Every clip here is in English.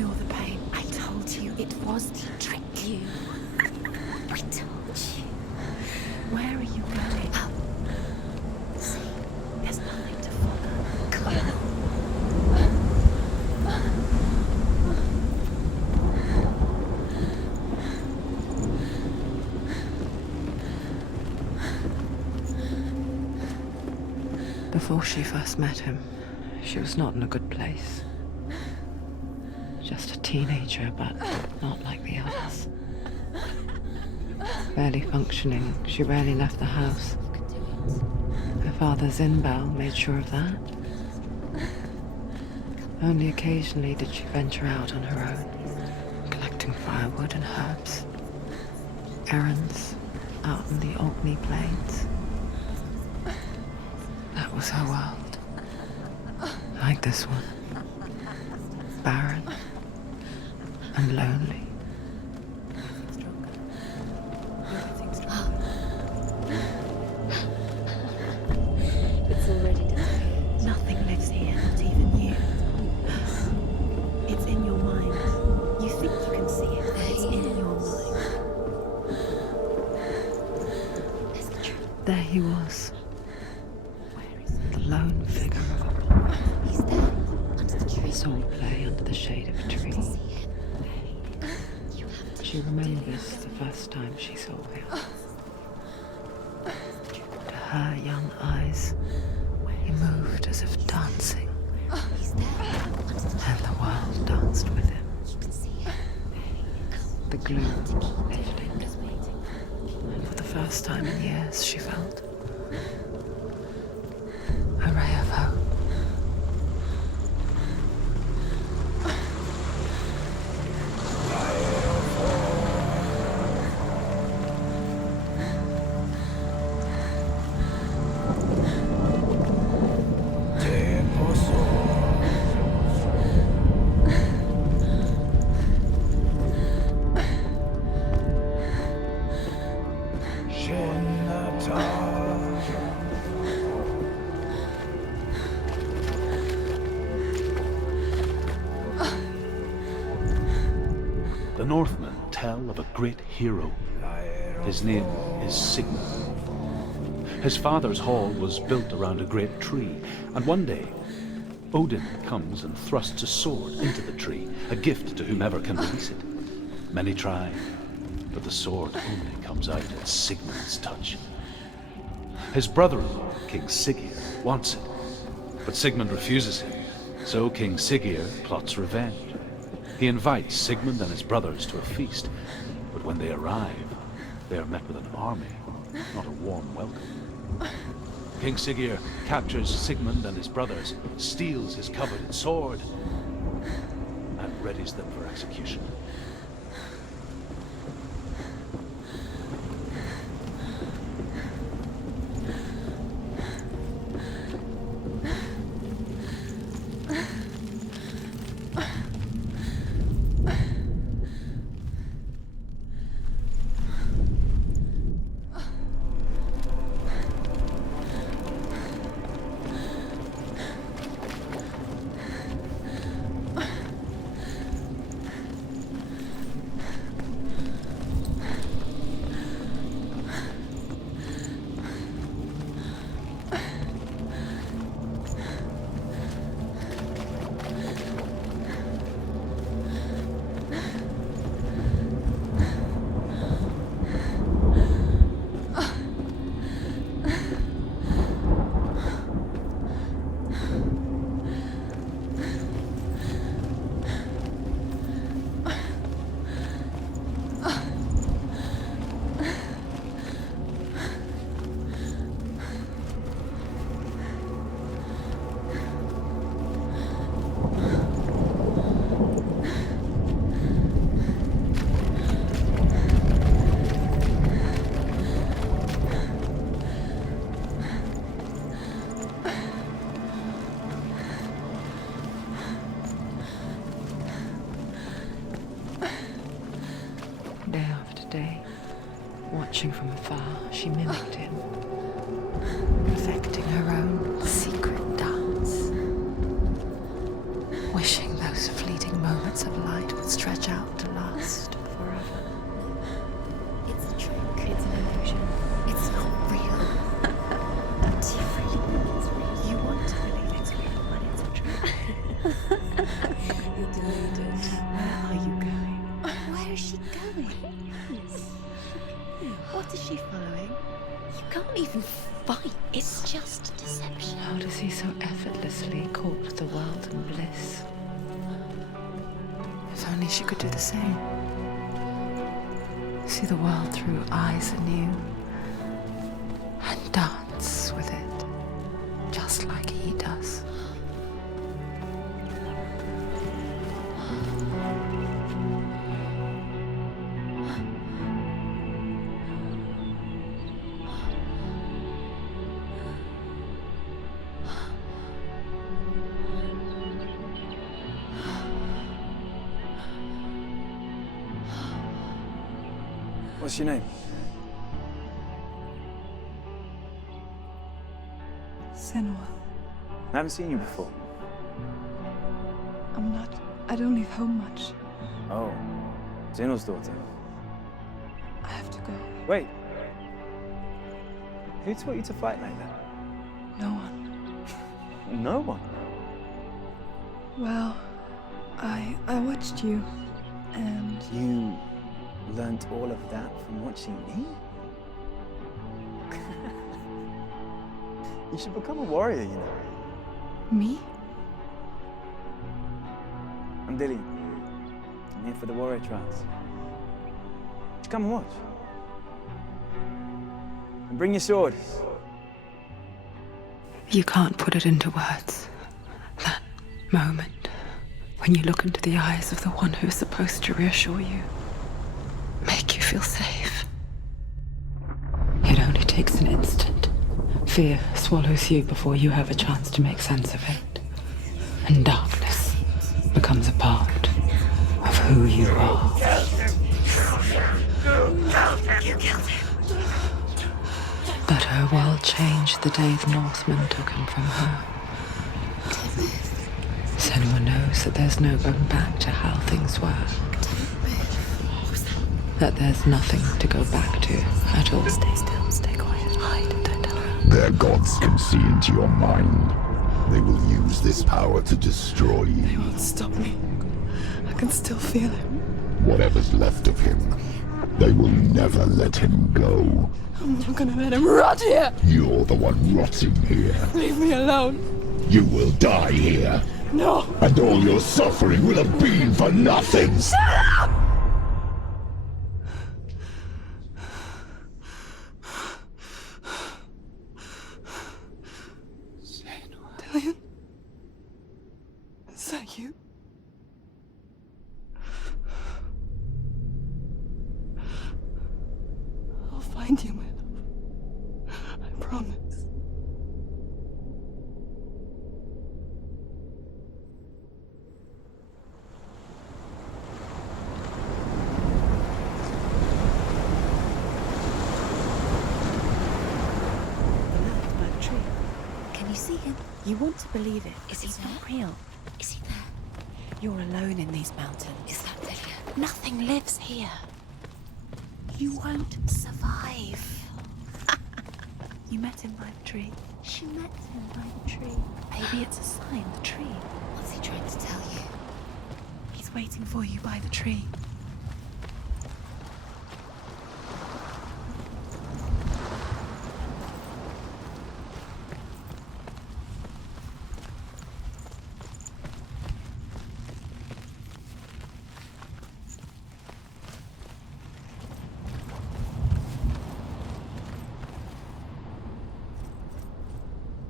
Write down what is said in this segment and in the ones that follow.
endure the pain. I told you it was to trick you. I told you. Where are you going? Up. See, there's nothing to follow. Before she first met him, she was not in a good place. Just a teenager, but not like the others. Barely functioning, she rarely left the house. Her father Zinbel made sure of that. Only occasionally did she venture out on her own, collecting firewood and herbs. Errands out in the Orkney Plains. That was her world. Like this one. Barren and lonely. It's already disappeared. Nothing lives here, not even you. It's in your mind. You think you can see it, but it's in your mind. There's the truth. There he was. The lone figure of a boy. He's there, under the tree. Sword play under the shade of a tree. See him. You have to. She remembers the first time she saw him. To her young eyes, he moved as if dancing, He's there, under the tree. and the world danced with him. You can see him. The glue lifted, and for the first time in years she felt a ray of hope. The Northmen tell of a great hero. His name is Sigmund. His father's hall was built around a great tree, and one day Odin comes and thrusts a sword into the tree, a gift to whomever can release it. Many try, but the sword only comes out at Sigmund's touch. His brother-in-law, King Siggeir, wants it, but Sigmund refuses him, so King Siggeir plots revenge. He invites Sigmund and his brothers to a feast, but when they arrive, they are met with an army, not a warm welcome. King Siggeir captures Sigmund and his brothers, steals his coveted sword, and readies them for execution. Day after day, watching from afar, she mimicked him, perfecting her own secret dance, wishing those fleeting moments of life stretch out to last forever. It's a trick. It's an illusion. It's not real. Do you really think it's real? You want to believe it's real, but it's a trick. You're deluded. Where are you going? Where is she going? What is she following? You can't even fight. It's just deception. How does he so effortlessly court the world and bliss? If only she could do the same. See the world through eyes anew and dance with it, just like he does. What's your name? Senua. I haven't seen you before. I don't leave home much. Oh, Zenua's daughter. I have to go. Wait. Who taught you to fight like that? No one. No one. Well, I watched you, and You learnt all of that from watching me? You should become a warrior, you know. me? I'm Dillian. I'm here for the warrior trials. Just come and watch. And bring your sword. You can't put it into words. That moment when you look into the eyes of the one who is supposed to reassure you, make you feel safe. It only takes an instant. Fear swallows you before you have a chance to make sense of it. And darkness becomes a part of who you are. You killed him. But her world changed the day the Northmen took him from her. Senua knows that there's no going back to how things were. That there's nothing to go back to at all. Stay still, stay quiet, hide, don't tell her. Their gods can see into your mind. They will use this power to destroy They you. won't stop me. I can still feel him. Whatever's left of him, they will never let him go. I'm not gonna let him rot here. You're the one rotting here. Leave me alone. You will die here, No. and all your suffering will have been for nothing. Dillian? Is that you? I'll find you, my love. I promise. Beloved by the tree. Can you see him? You want to believe it. Is he It's not there? real. Is he there? You're alone in these mountains. Is that Dillian? Nothing lives here. You won't survive. You met him by the tree. She met him by the tree. Maybe it's a sign, the tree. What's he trying to tell you? He's waiting for you by the tree.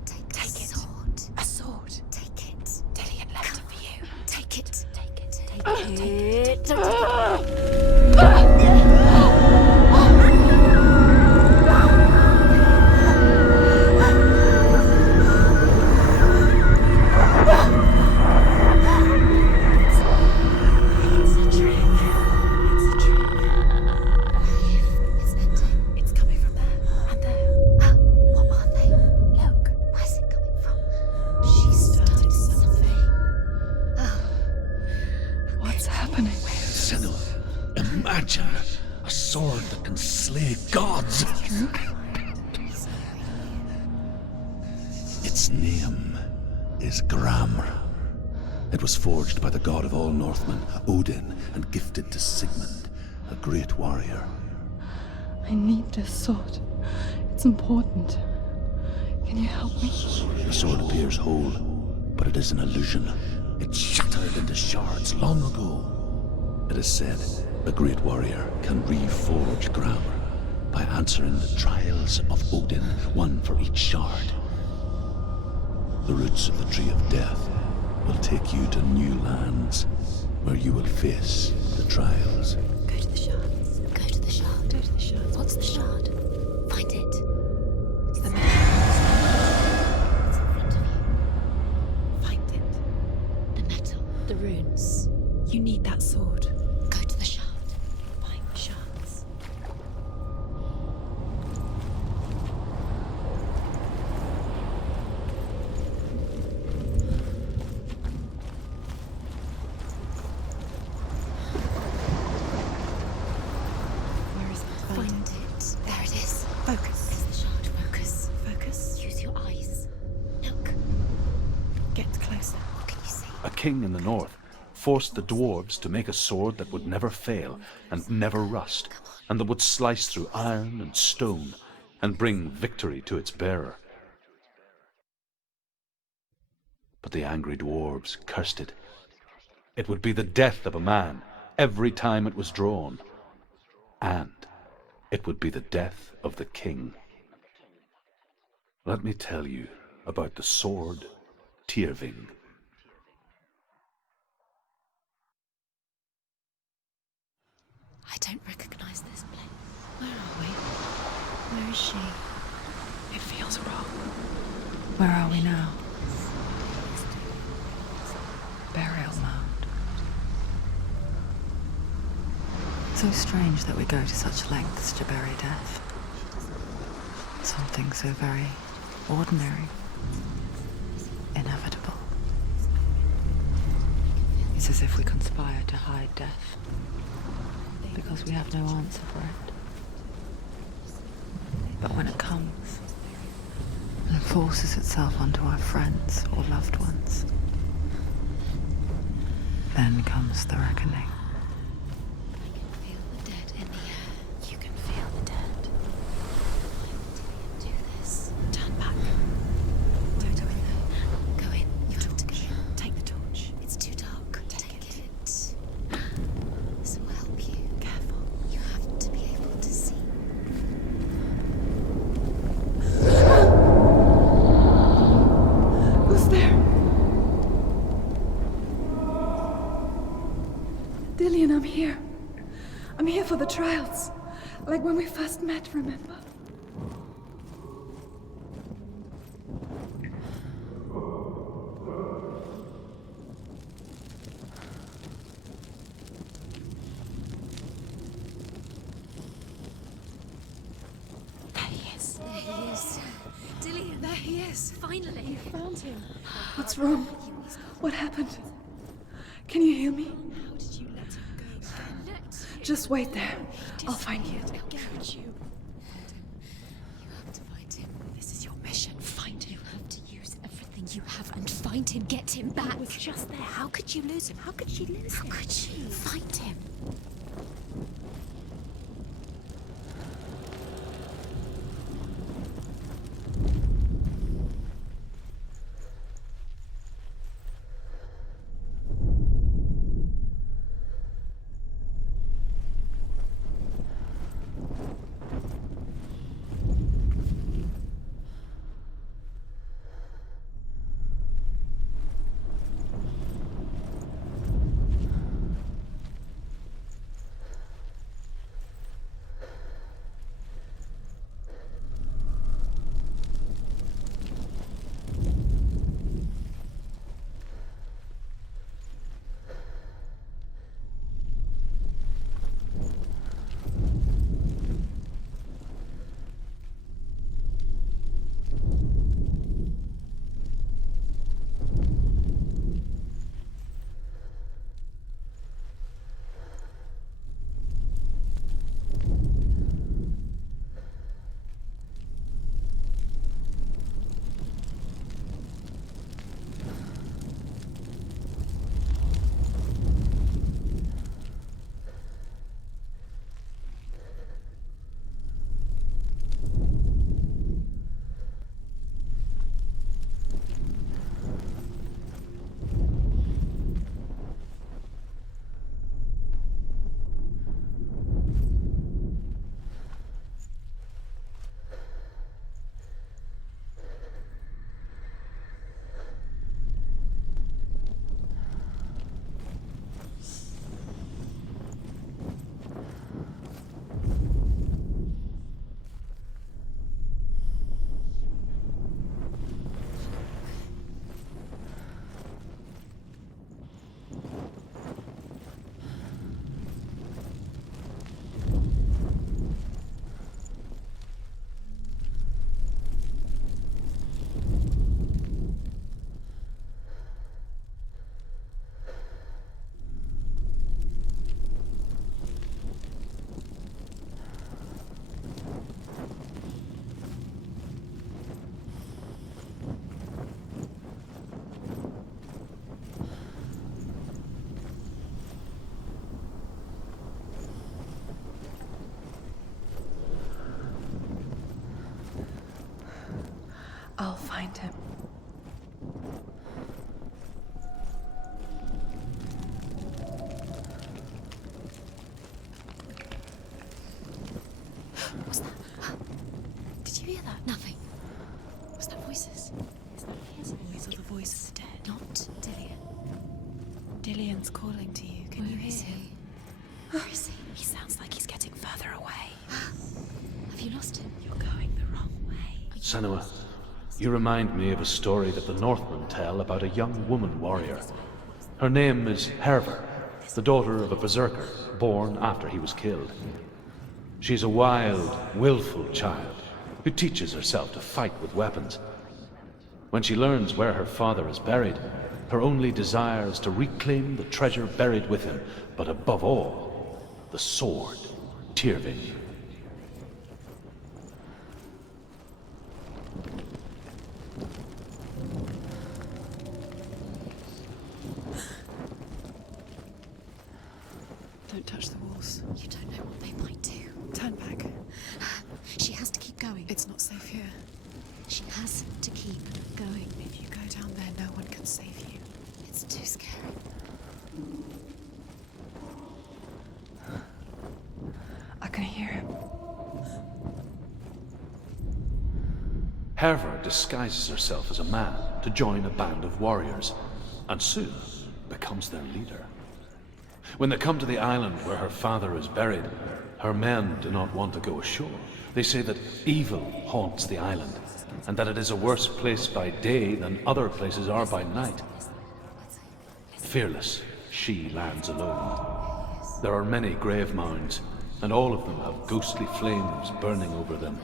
Take Take it. sword. A sword. Take it. Dillian left it for you. Take it. Take it. Take Take it. it. It's a trick. It's a trick. It's ending. It's coming from there and there. What are they? Look. Where's it coming from? She started something. Oh. What's happening? Where Senua. Imagine a sword that can slay gods. Its name is Gram. It was forged by the god of all Northmen, Odin, and gifted to Sigmund, a great warrior. I need this sword. It's important. Can you help me? The sword appears whole, but it is an illusion. It shattered into shards long ago. It is said a great warrior can reforge Gram by answering the trials of Odin, one for each shard. The roots of the Tree of Death will take you to new lands where you will face the trials. Go to the shard. Go to the shard. Go to the shard. What's the shard? Find it. It's the metal. It's in front of you. Find it. The metal. The runes. You need that sword. Go to the shard. Find the shards. Where is it? Find it. There it is. Focus. It's the shard. Focus. Focus. Use your eyes. Look. Get closer. What can you see? A king in the north forced the dwarves to make a sword that would never fail and never rust, and that would slice through iron and stone and bring victory to its bearer. But the angry dwarves cursed it. It would be the death of a man every time it was drawn, and it would be the death of the king. Let me tell you about the sword Tyrving. I don't recognize this place. Where are we? Where is she? It feels wrong. Where are we now? Burial mound. So strange that we go to such lengths to bury death. Something so very ordinary, inevitable. It's as if we conspire to hide death, because we have no answer for it. But when it comes and forces itself onto our friends or loved ones, then comes the reckoning. Feel the dead in the air. You can feel the dead. Do this. Turn back. Don't go in there. Go in. You have to go in. Take the torch. It's too dark. Take it. This will help you. Careful. You have to be able to see. Who's there? Dillian, I'm here. I'm here for the trials. Like when we first met, remember? There he is. There he is. Dillian, there he is. Finally. You found him. What's wrong? What happened? Can you hear me? How did you let him go? Just wait there. I'll find you. Could you? You have to find him. This is your mission. Find him. You have to use everything you have and find him. Get him back. He was just there. How could you lose him? How could she lose him? How could she? Find him. I'll find him. What's that? Did you hear that? Nothing. Was that voices? Is that his voice or the voice of the dead? Not Dillian. Dillian's calling to you. Can you hear him? Where is he? He sounds like he's getting further away. Have you lost him? You're going the wrong way. Senua, you remind me of a story that the Northmen tell about a young woman warrior. Her name is Herver, the daughter of a berserker born after he was killed. She's a wild, willful child who teaches herself to fight with weapons. When she learns where her father is buried, her only desire is to reclaim the treasure buried with him, but above all, the sword, serepyh. Don't touch the walls. You don't know what they might do. Turn back. She has to keep going. It's not safe here. She has to keep going. If you go down there, no one can save you. It's too scary. I can hear him. Herver disguises herself as a man to join a band of warriors, and soon becomes their leader. When they come to the island where her father is buried, her men do not want to go ashore. They say that evil haunts the island, and that it is a worse place by day than other places are by night. Fearless, she lands alone. There are many grave mounds, and all of them have ghostly flames burning over them.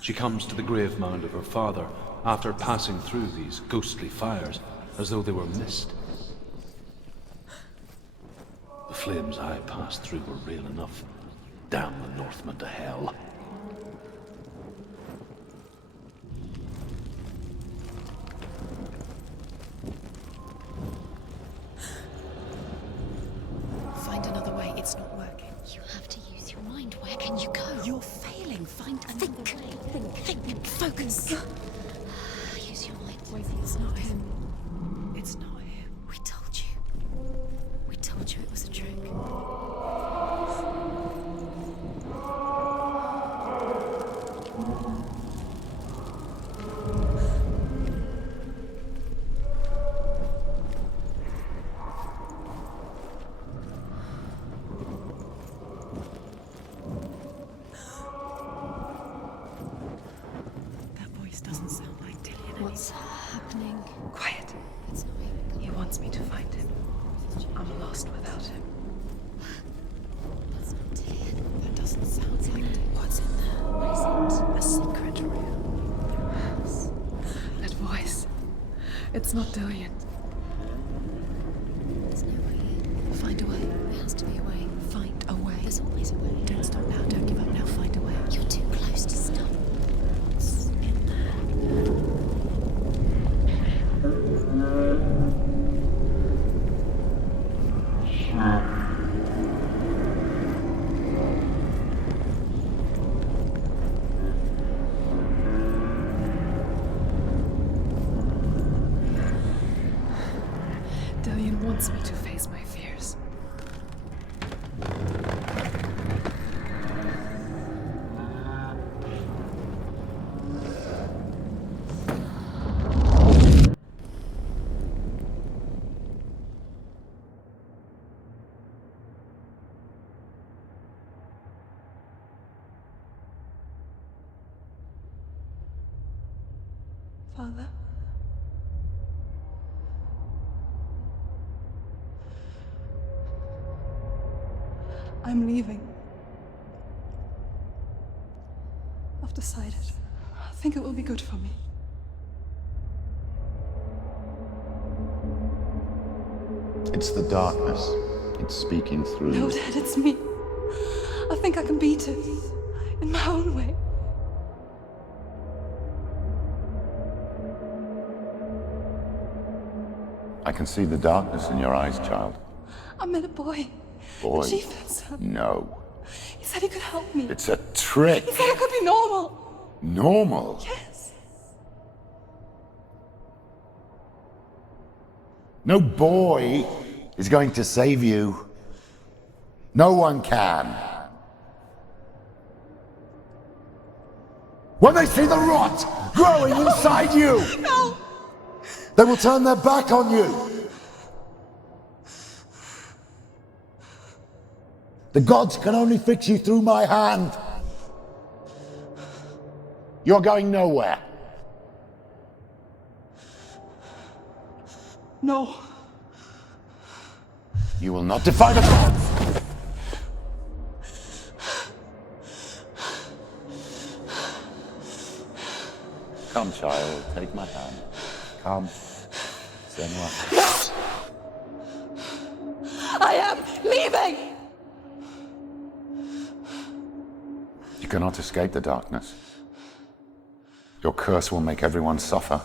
She comes to the grave mound of her father after passing through these ghostly fires, as though they were mist. The flames I passed through were real enough. Damn the Northmen to hell. Find another way. It's not working. You have to use your mind. Where can you go? You're failing. Find another way. Think. Focus. Use your mind. It's not him. It's not him. We told you. We told you it was a trick. That voice doesn't sound like Dillian. What's happening? Quiet. It's not him. He wants me to find him. I'm lost without him. That's not Dillian. That doesn't sound like Dillian. What's in there? What is it? A secret room. That voice. It's not Dillian. There's no way. Find a way. There has to be a way. Find a way. There's always a way. Don't stop now. Don't give up now. Find a way. You're too close to stop. What's in there? Dillian wants me to face my fears. Father? I'm leaving. I've decided. I think it will be good for me. It's the darkness. It's speaking through. No, Dad, it's me. I think I can beat it. In my own way. I can see the darkness in your eyes, child. I met a boy. Boy. The chieftain's son. No. He said he could help me. It's a trick. He said I could be normal. Normal? Yes. No boy is going to save you. No one can. When they see the rot growing inside you, no, they will turn their back on you. The gods can only fix you through my hand. You're going nowhere. No. You will not defy the gods. Come, child, take my hand. Come, Senua. I am leaving! You cannot escape the darkness. Your curse will make everyone suffer.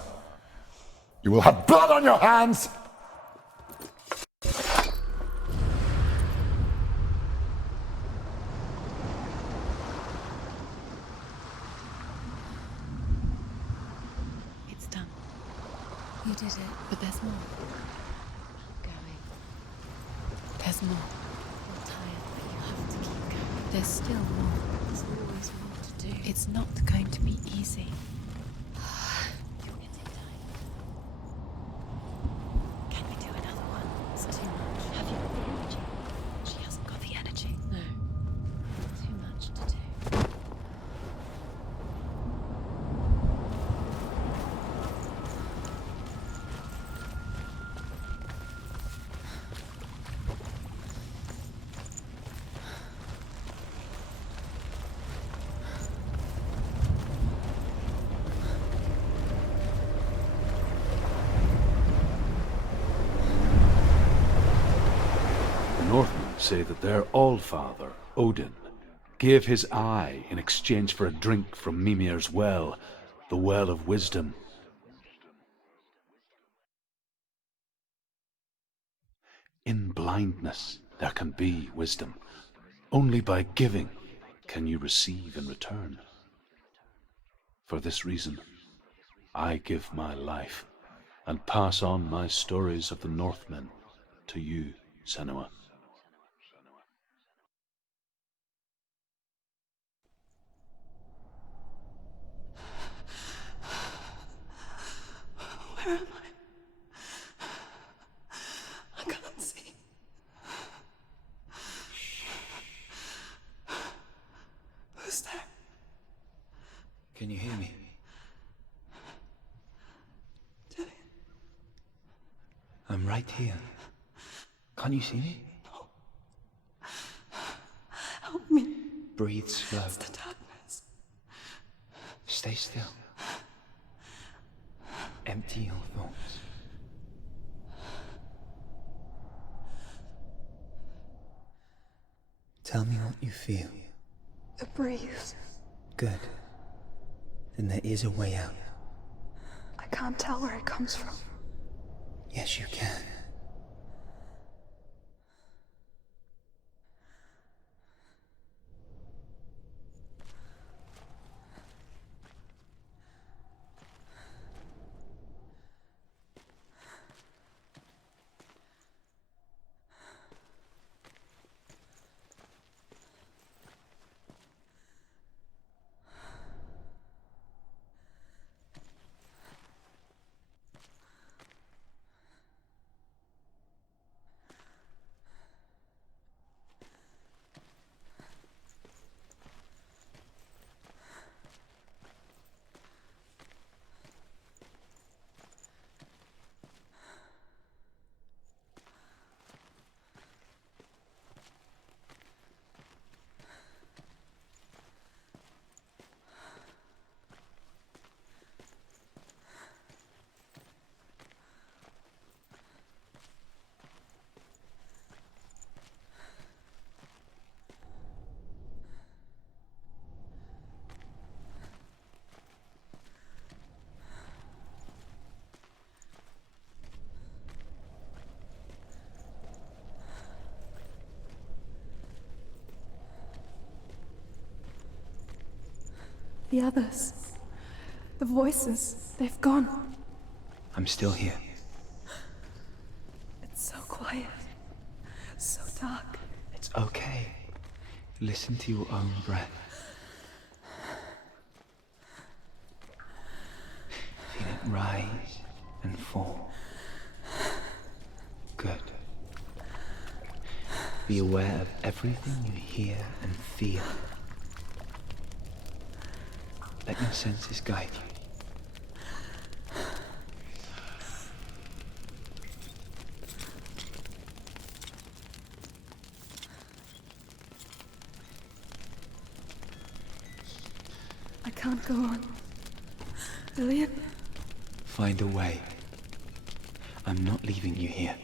You will have blood on your hands! It's done. You did it, but there's more. Going. There's more. You're tired, but you have to keep going. There's still more. There's always more to do. It's not going to be easy. You're getting tired. Can we do another one? It's too much. Have you got the energy? She hasn't got the energy. No. Too much to do. Northmen say that their Allfather, Odin, gave his eye in exchange for a drink from Mimir's well, the well of wisdom. In blindness there can be wisdom. Only by giving can you receive in return. For this reason, I give my life and pass on my stories of the Northmen to you, Senua. Where am I can't see. Who's there? Can you hear me? I'm right here. Can't you see me? No. Help me. Breathe slow. It's the darkness. Stay still. Empty your thoughts. Tell me what you feel. The breeze. Good. Then there is a way out. I can't tell where it comes from. Yes, you can. The others. The voices. They've gone. I'm still here. quiet. So dark. It's okay. Listen to your own breath. Feel it rise and fall. Good. Be aware of everything you hear and feel. Let your senses guide you. I can't go on. William? Find a way. I'm not leaving you here.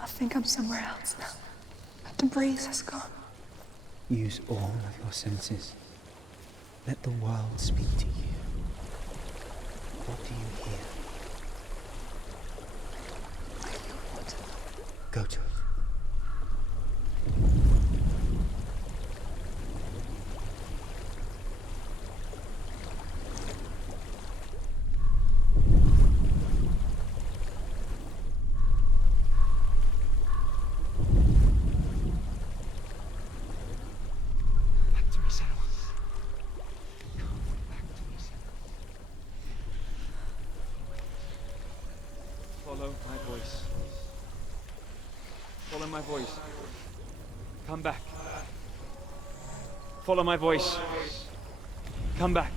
I think I'm somewhere else now. The breeze has gone. Use all of your senses. Let the world speak to you. What do you hear? I hear water. Go to it. Follow my voice. Follow my voice. Come back. Follow my voice. Come back.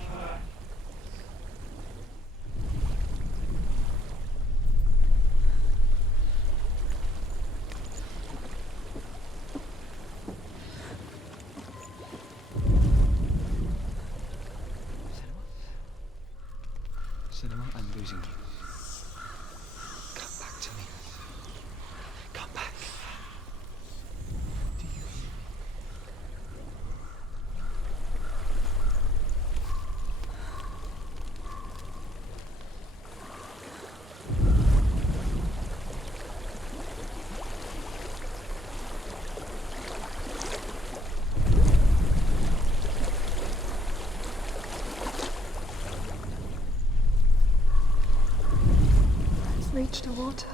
Senua, I'm losing you. Come back to me. Come back. Do you hear me? I've reached the water.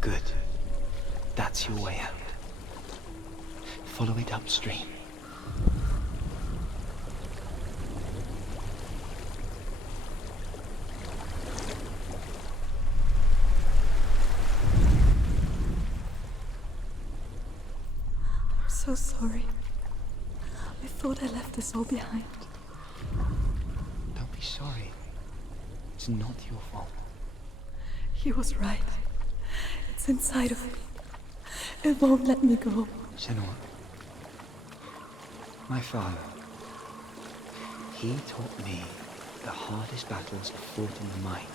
Good. That's your way out. Follow it upstream. I'm so sorry. I thought I left this all behind. Don't be sorry. It's not your fault. He was right. It's inside of me. It won't let me go. Senua, my father, he taught me the hardest battles are fought in the mind,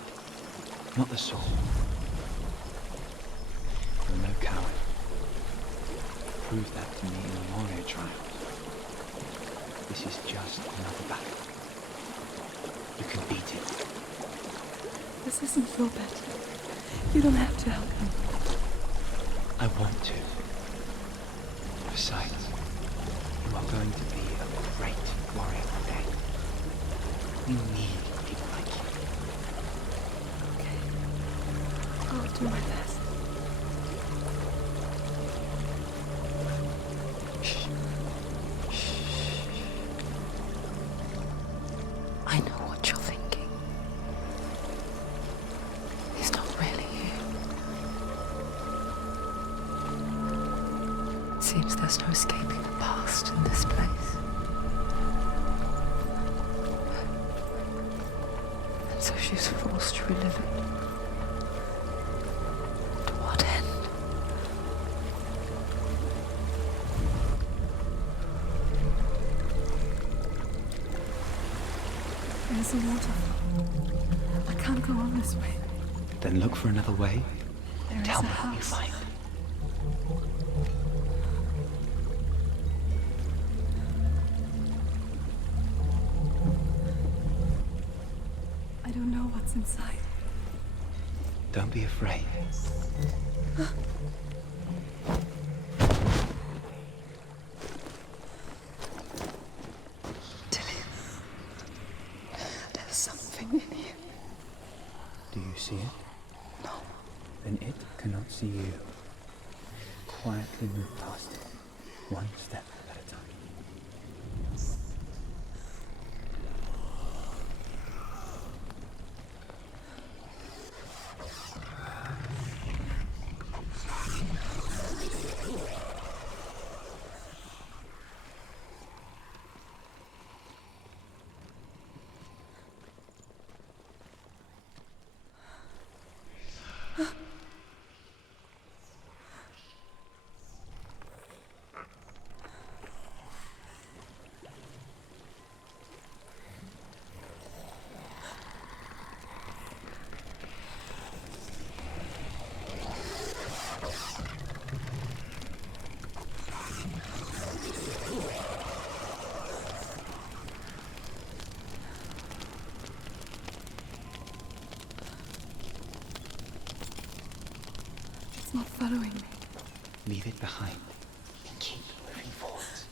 not the soul. I'm no coward. Proved that to me in the warrior trial. This is just another battle. You can beat it. This isn't your battle. You don't have to help me. I want to. Besides, you are going to be a great warrior one day. We need people like you. Okay. I'll do my best. I know what you're thinking. He's not really here. Seems there's no escaping the past in this place. And so she's forced to relive it. To what end? There's a waterfall. I can't go on this way. Then look for another way. There Tell is me a what you house. find. I don't know what's inside. Don't be afraid. Tilly, there's something in here. Do you see it? No. Then it cannot see you. Quietly move past it, one step at a time. It's not following me. Leave it behind and keep moving forwards.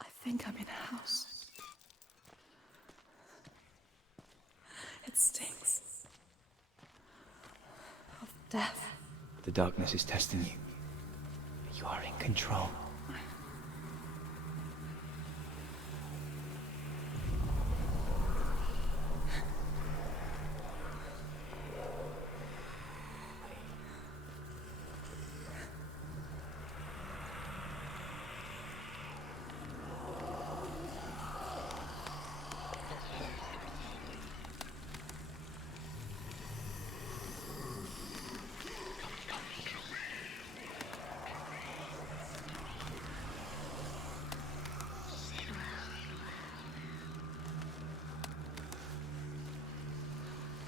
I think I'm in a house. It stinks of death. The darkness is testing you. You are in control.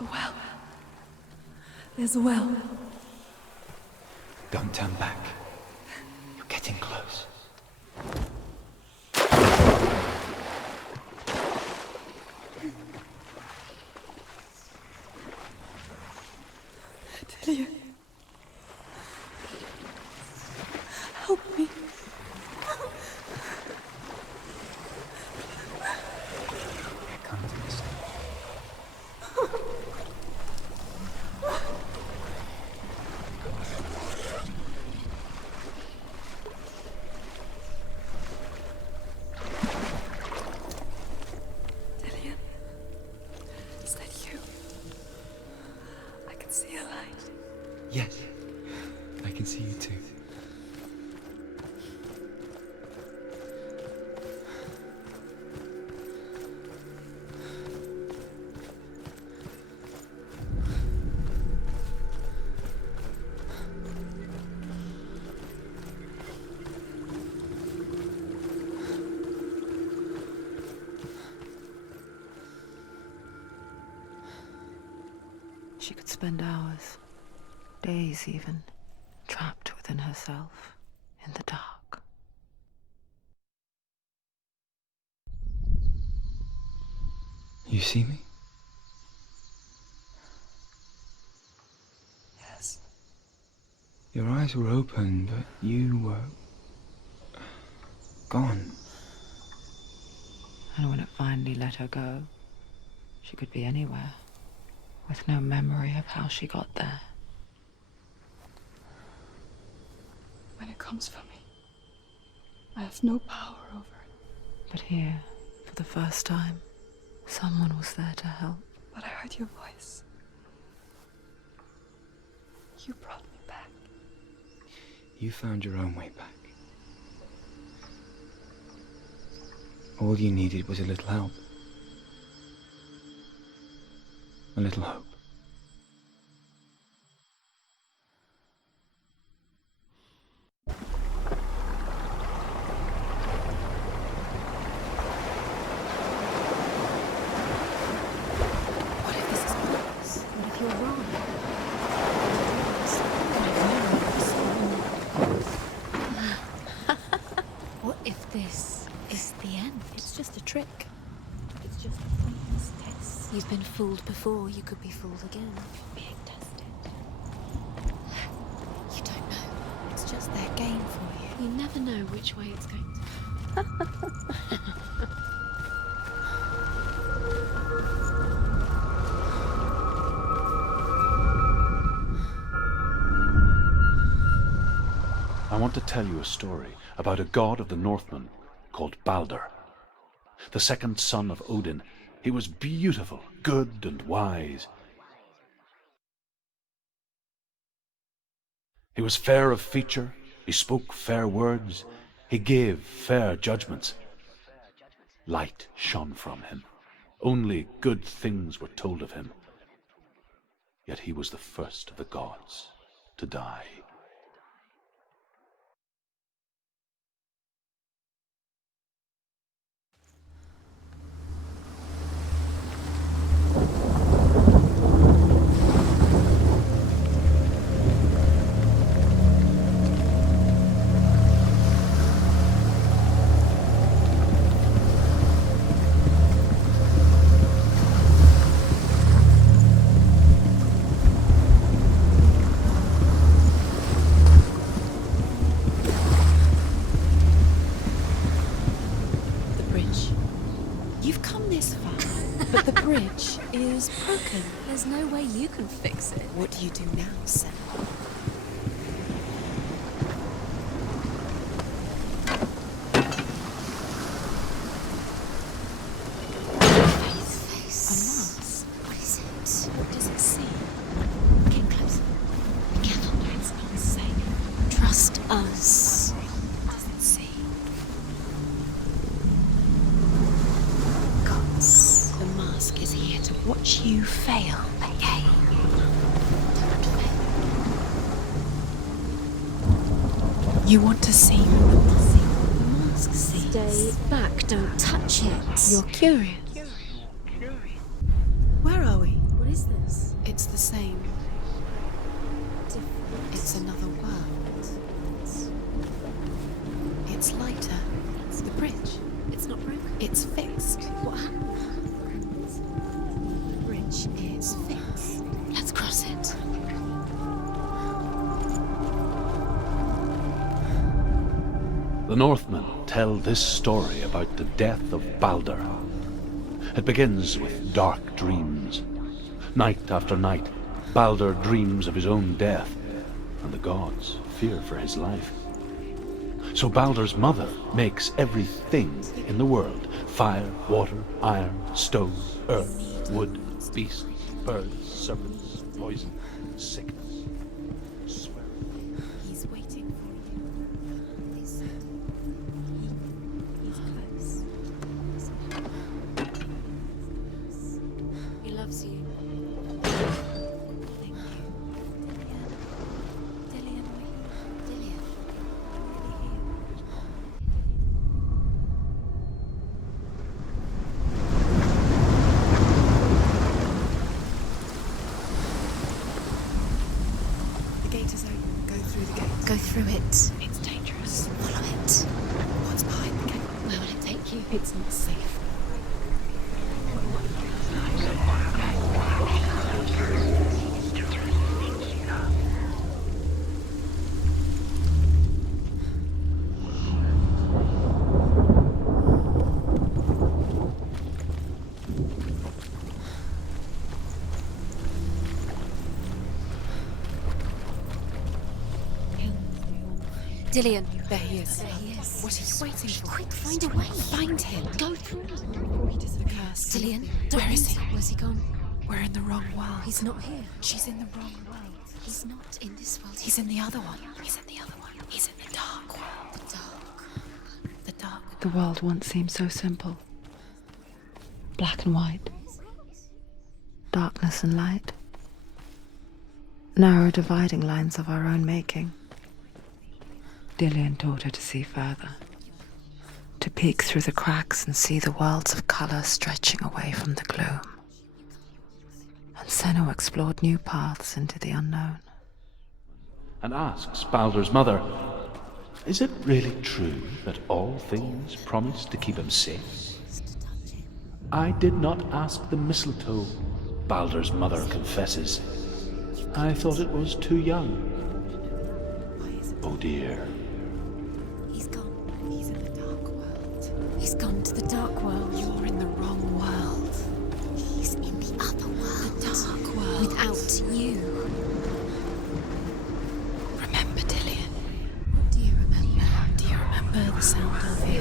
A well. There's a well. Don't turn back. You're getting close. Delia. Help me. Come to this. Delia. Is that you? I can see a light. Yes, I can see you too. She could spend hours, days even, trapped within herself, in the dark. You see me? Yes. Your eyes were open, but you were gone. And when it finally let her go, she could be anywhere, with no memory of how she got there. When it comes for me, I have no power over it. But here, for the first time, someone was there to help. But I heard your voice. You brought me back. You found your own way back. All you needed was a little help. A little hope. What if this is worse? What if you're wrong? What if this is the end? It's just a trick. It's just a pointless test. You've been fooled before, you could be fooled again. Being tested. You don't know. It's just their game for you. You never know which way it's going to. I want to tell you a story about a god of the Northmen called Balder. The second son of Odin, he was beautiful, good and wise. He was fair of feature, he spoke fair words, he gave fair judgments. Light shone from him. Only good things were told of him. Yet he was the first of the gods to die. Is broken. There's no way you can fix it. What do you do now, Sam? Face. A mask. What is it? What does it see? Get closer. Be careful. It's not safe. Trust us. What does it see? Gods. The mask is here to watch you fail again. Don't fail. You want to see what the mask sees. Stay back. Don't touch it. You're curious. Where are we? What is this? It's the same. Different. It's another world. It's lighter. It's the bridge. It's not broken. It's fixed. What happened? The bridge is fixed. Let's cross it. The Northmen tell this story about the death of Balder. It begins with dark dreams. Night after night, Balder dreams of his own death, and the gods fear for his life. So Balder's mother makes everything in the world: fire, water, iron, stone, earth, wood, beasts, birds, serpents, poison, sickness. He's waiting for you. He's close. He loves you. Thank you. Dillian, we're here. Dillian. gate is open. Go through the gate. Go through it. It's dangerous. Follow it. What's behind the gate? Where will it take you? It's not safe. Dillian, there he is. There he is. What are you waiting for? Quick, find a way. Find him. Go through. The curse. Dillian, where is he? Where's he gone? We're in the wrong world. He's not here. She's in the wrong world. He's not in this world. He's in the other one. He's in the other one. He's in the dark world. The dark. The dark. The world once seemed so simple. Black and white. Darkness and light. Narrow dividing lines of our own making. Dillian taught her to see further, to peek through the cracks and see the worlds of colour stretching away from the gloom. And Senua explored new paths into the unknown. And asks Baldur's mother, is it really true that all things promise to keep him safe? I did not ask the mistletoe, Baldur's mother confesses. I thought it was too young. Oh dear. He's gone to the dark world. You're in the wrong world. He's in the other world. The dark world. Without you. Remember, Dillian. What do you remember? Do you remember the sound of it?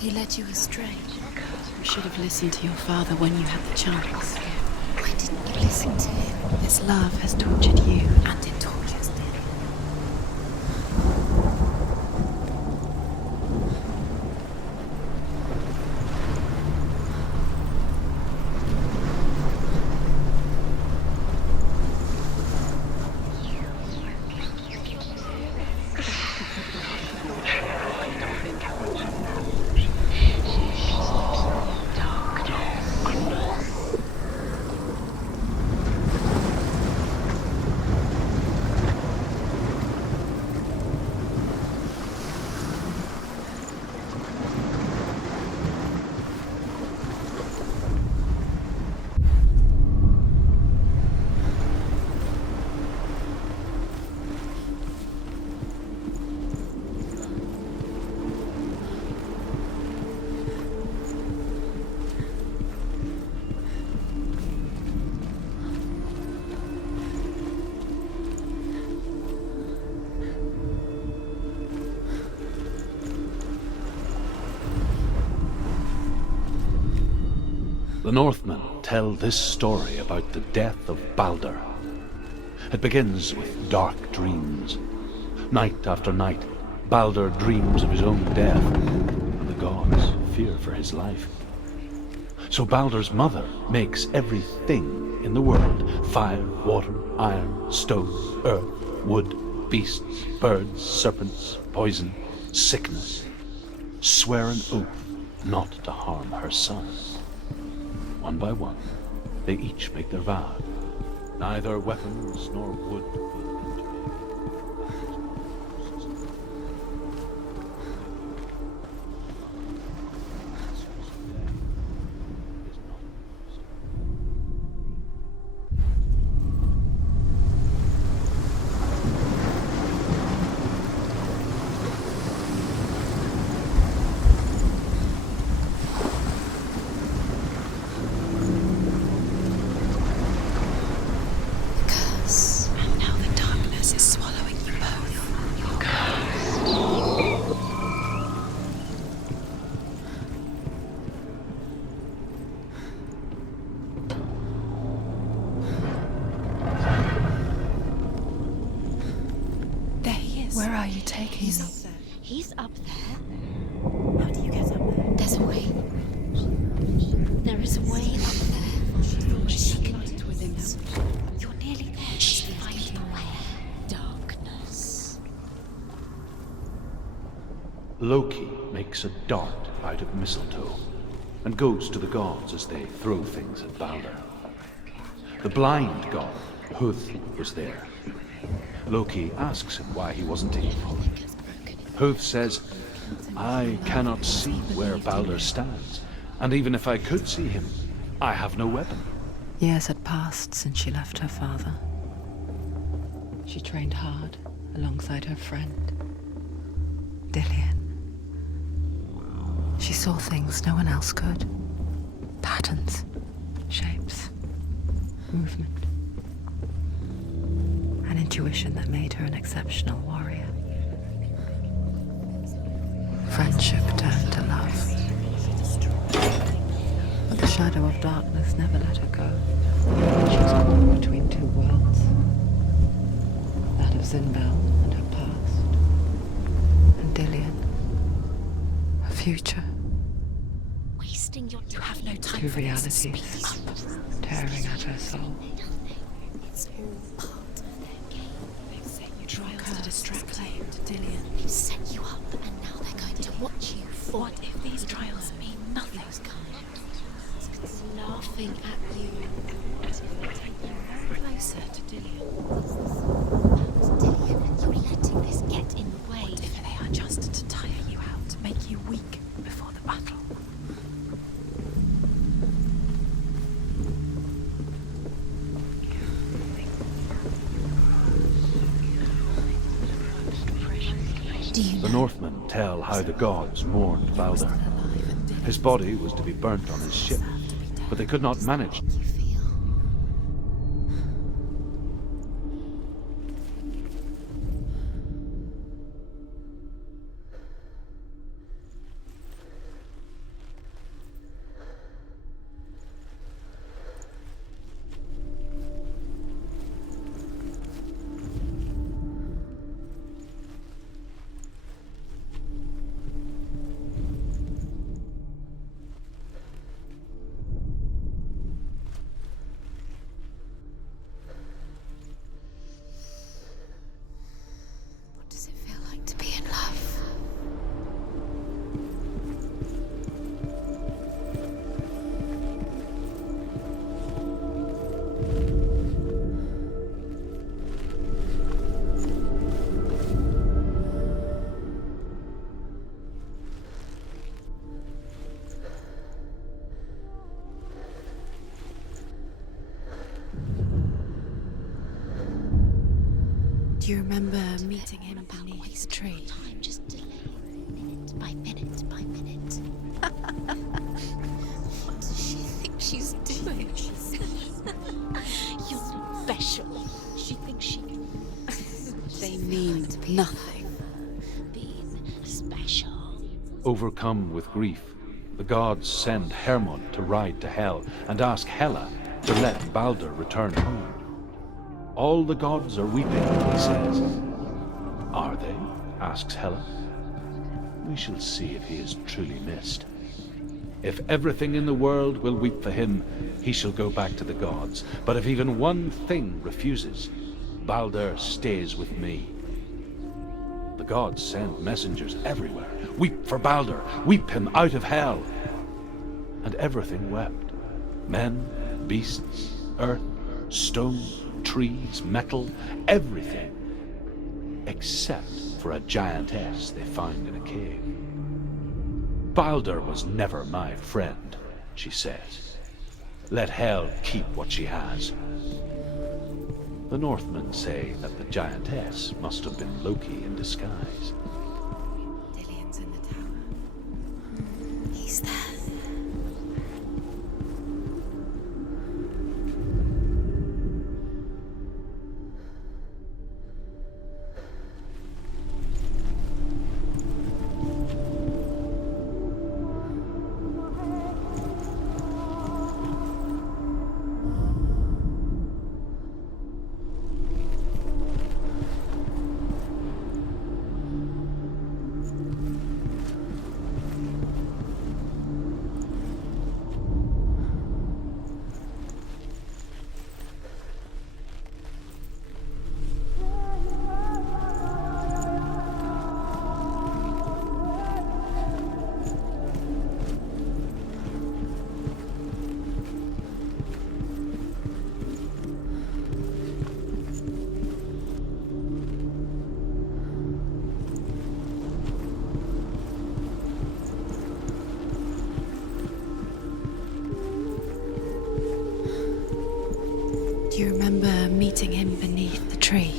He led you astray. You should have listened to your father when you had the chance. Why didn't you listen to him? His love has tortured you, and it tortures me. The Northmen tell this story about the death of Baldur. It begins with dark dreams. Night after night, Baldur dreams of his own death, and the gods fear for his life. So Baldur's mother makes everything in the world: fire, water, iron, stone, earth, wood, beasts, birds, serpents, poison, sickness, swear an oath not to harm her son. One by one, they each make their vow. Neither weapons nor wood will you taking me? He's up there. How do you get up there? There's a way. There is a way up there. She can do it within her. You're nearly there. She's finding where? Darkness. Loki makes a dart out of mistletoe and goes to the gods as they throw things at Balder. The blind god, Huth, was there. Loki asks him why he wasn't evil. Huth says, I cannot see where Balder stands, and even if I could see him, I have no weapon. Years had passed since she left her father. She trained hard alongside her friend, Dillian. She saw things no one else could. Patterns, shapes, movement. An intuition that made her an exceptional warrior. Friendship turned to love. But the shadow of darkness never let her go. She was caught between two worlds. That of Zinbel and her past. And Dillian. Her future. Wasting your time. You have no time Two for this. realities Speak up. tearing at her soul. It's all part of their game. They've set you trials to distract you, to Dillian. They've set you up, and now they're going to watch you fall. What if these trials mean nothing? It's laughing at you. As if they take you no closer to Dillian. Dillian, and you're letting this get in the way. What if they are just to tire you out, to make you weak before the battle? The Northmen tell how the gods mourned Balder. His body was to be burnt on his ship, but they could not manage. What does it feel like to be in love? Do you remember meeting him beneath the tree? Time just delaying, minute by minute by minute. What does she think she's doing? You're special. She thinks she can. They mean nothing. Being special. Overcome with grief, the gods send Hermod to ride to Hell and ask Hela to let Balder return home. All the gods are weeping, he says. Are they? Asks Hela. We shall see if he is truly missed. If everything in the world will weep for him, he shall go back to the gods. But if even one thing refuses, Balder stays with me. The gods send messengers everywhere. Weep for Balder! Weep him out of Hell! And everything wept. Men, beasts, earth, stone, trees, metal, everything. Except for a giantess they find in a cave. Balder was never my friend, she says. Let Hel keep what she has. The Northmen say that the giantess must have been Loki in disguise. Dillian's in the tower. He's there. remember meeting him beneath the tree.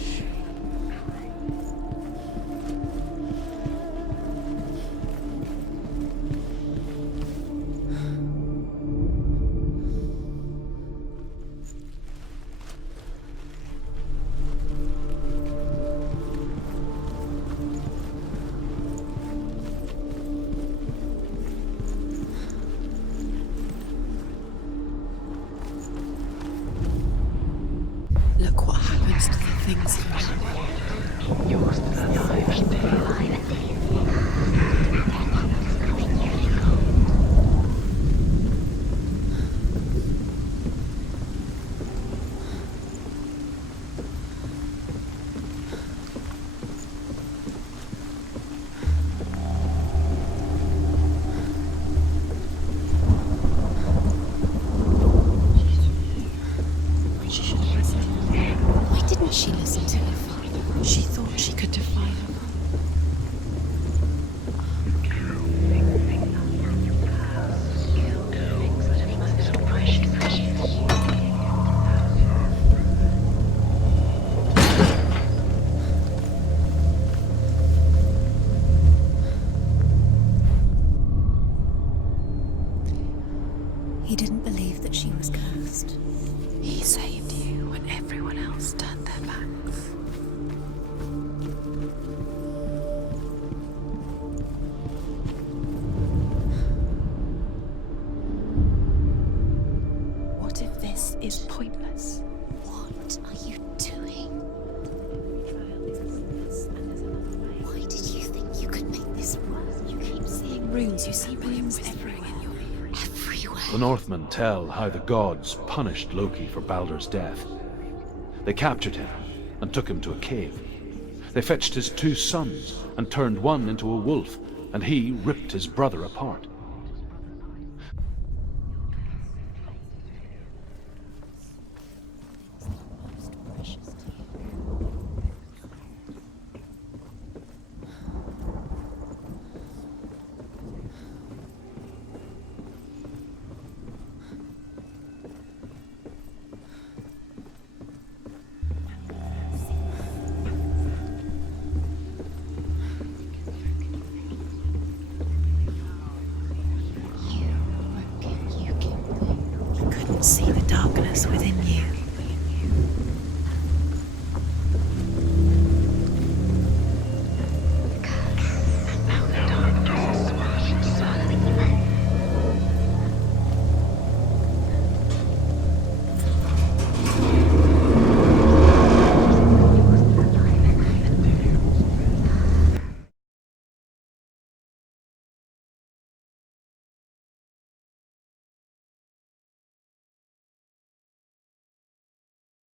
Look what happens to the things you love. Why didn't she listen to her father? She thought she could defy her. He didn't believe that she was cursed. He saved you when everyone else turned their backs. What if this is pointless? What are you doing? Why did you think you could make this work? You keep seeing Runes, you see runes everywhere. everywhere. The Northmen tell how the gods punished Loki for Baldur's death. They captured him and took him to a cave. They fetched his 2 sons and turned one into a wolf, and he ripped his brother apart. You couldn't see the darkness within you.